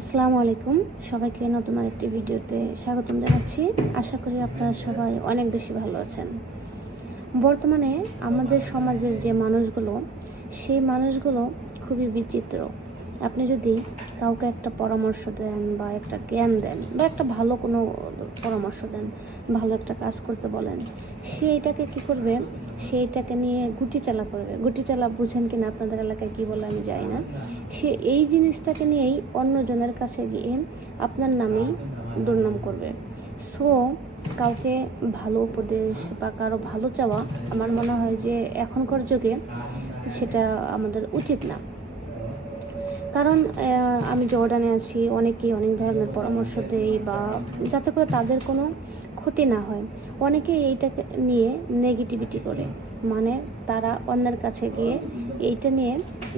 আসসালামু আলাইকুম, সবাইকে নতুন আরেকটি ভিডিওতে স্বাগতম জানাচ্ছি। আশা করি আপনারা সবাই অনেক বেশি ভালো আছেন। বর্তমানে আমাদের সমাজের যে মানুষগুলো, সেই মানুষগুলো খুবই বিচিত্র। আপনি যদি কাউকে একটা পরামর্শ দেন বা একটা জ্ঞান দেন বা একটা ভালো কোনো পরামর্শ দেন, ভালো একটা কাজ করতে বলেন, সে এটাকে কী করবে, সে এটাকে নিয়ে গুটিচালা করবে। গুটিচালা বুঝেন কিনা, আপনাদের এলাকায় কী বলে আমি জানি না। সে এই জিনিসটাকে নিয়েই অন্যজনের কাছে গিয়ে আপনার নামেই দুর্নাম করবে। সো কাউকে ভালো উপদেশ বা কারো ভালো চাওয়া আমার মনে হয় যে এখনকার যুগে সেটা আমাদের উচিত না। কারণ আমি জর্ডানে আছি, অনেকেই অনেক ধরনের পরামর্শ দেয় বা যাতে করে তাদের কোনো ক্ষতি না হয়। অনেকে এইটাকে নিয়ে নেগেটিভিটি করে, মানে তারা অন্যের কাছে গিয়ে এইটা নিয়ে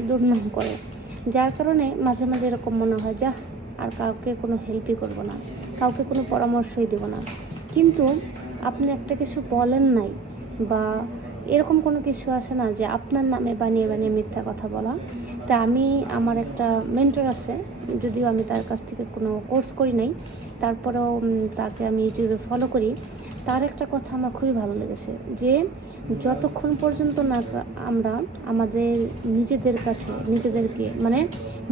দুর্নাম করে, যার কারণে মাঝে মাঝে এরকম মনে হয় যা আর কাউকে কোনো হেল্পই করব না, কাউকে কোনো পরামর্শই দেব না। কিন্তু আপনি একটা কিছু বলেন নাই বা এরকম কোনো কিছু আসে না যে আপনার নামে বানিয়ে বানিয়ে মিথ্যা কথা বলা। তা আমি, আমার একটা মেন্টর আছে, যদিও আমি তার কাছ থেকে কোনো কোর্স করি নাই, তারপরেও তাকে আমি ইউটিউবে ফলো করি। তার একটা কথা আমার খুবই ভালো লেগেছে যে যতক্ষণ পর্যন্ত না আমরা আমাদের নিজেদের কাছে নিজেদেরকে, মানে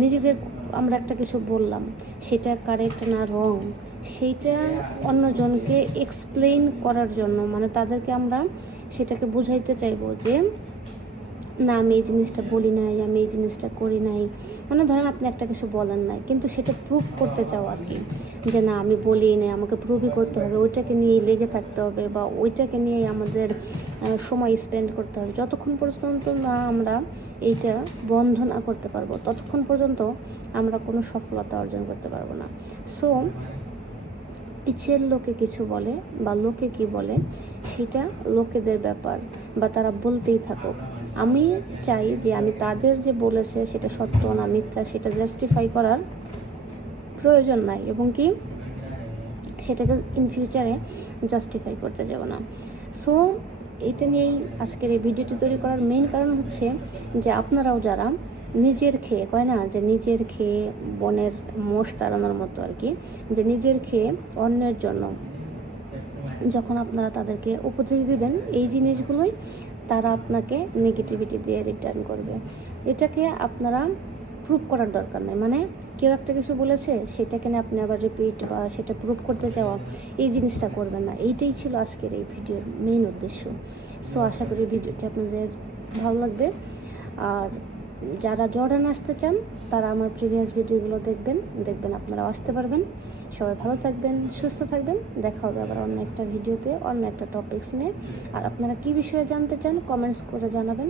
নিজেদের আমরা একটা কিছু বললাম সেটা কারেক্ট না রং, সেইটা অন্যজনকে এক্সপ্লেইন করার জন্য, মানে তাদেরকে আমরা সেটাকে বুঝাইতে চাইবো যে না আমি এই জিনিসটা বলি নাই, আমি এই জিনিসটা করি নাই। মানে ধরেন আপনি একটা কিছু বলেন নাই, কিন্তু সেটা প্রুভ করতে চাও আর কি, যে না আমি বলি নাই, আমাকে প্রুভই করতে হবে, ওইটাকে নিয়েই লেগে থাকতে হবে বা ওইটাকে নিয়েই আমাদের সময় স্পেন্ড করতে হবে। যতক্ষণ পর্যন্ত না আমরা এইটা বন্ধ না করতে পারবো, ততক্ষণ পর্যন্ত আমরা কোনো সফলতা অর্জন করতে পারবো না। সো পিছের লোকে কিছু বলে বা লোকে কি বলে সেটা লোকেদের ব্যাপার, বা তারা বলতেই থাকুক। আমি চাই যে আমি তাদের যে বলেছে সেটা সত্য না মিথ্যা সেটা জাস্টিফাই করার প্রয়োজন নাই, এবং কি সেটাকে ইন ফিউচারে জাস্টিফাই করতে যাব না। সো এটা নিয়েই আজকের এই ভিডিওটি তৈরি করার মেইন কারণ হচ্ছে যে আপনারাও যারা নিজের খেয়ে, কয় না যে নিজের খেয়ে বনের মোষ তাড়ানোর মতো আর কি, যে নিজের খেয়ে অন্যের জন্য যখন আপনারা তাদেরকে উপদেশ দিবেন, এই জিনিসগুলোই তারা আপনাকে নেগেটিভিটি দিয়ে রিটার্ন করবে। এটাকে আপনারা প্রুভ করার দরকার নেই, মানে কেউ একটা কিছু বলেছে সেটাকে নিয়ে আপনি আবার রিপিট বা সেটা প্রুভ করতে যাওয়া, এই জিনিসটা করবেন না। এইটাই ছিল আজকের এই ভিডিওর মেইন উদ্দেশ্য। সো আশা করি ভিডিওটি আপনাদের ভালো লাগবে। আর যারা জর্ডান আসতে চান তারা আমার প্রিভিয়াস ভিডিওগুলো দেখবেন আপনারাও আসতে পারবেন। সবাই ভালো থাকবেন, সুস্থ থাকবেন। দেখা হবে আবার অন্য একটা ভিডিওতে, অন্য একটা টপিকস নিয়ে। আর আপনারা কী বিষয়ে জানতে চান কমেন্টস করে জানাবেন,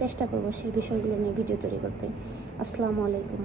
চেষ্টা করব সেই বিষয়গুলো নিয়ে ভিডিও তৈরি করতে। আসসালামু আলাইকুম।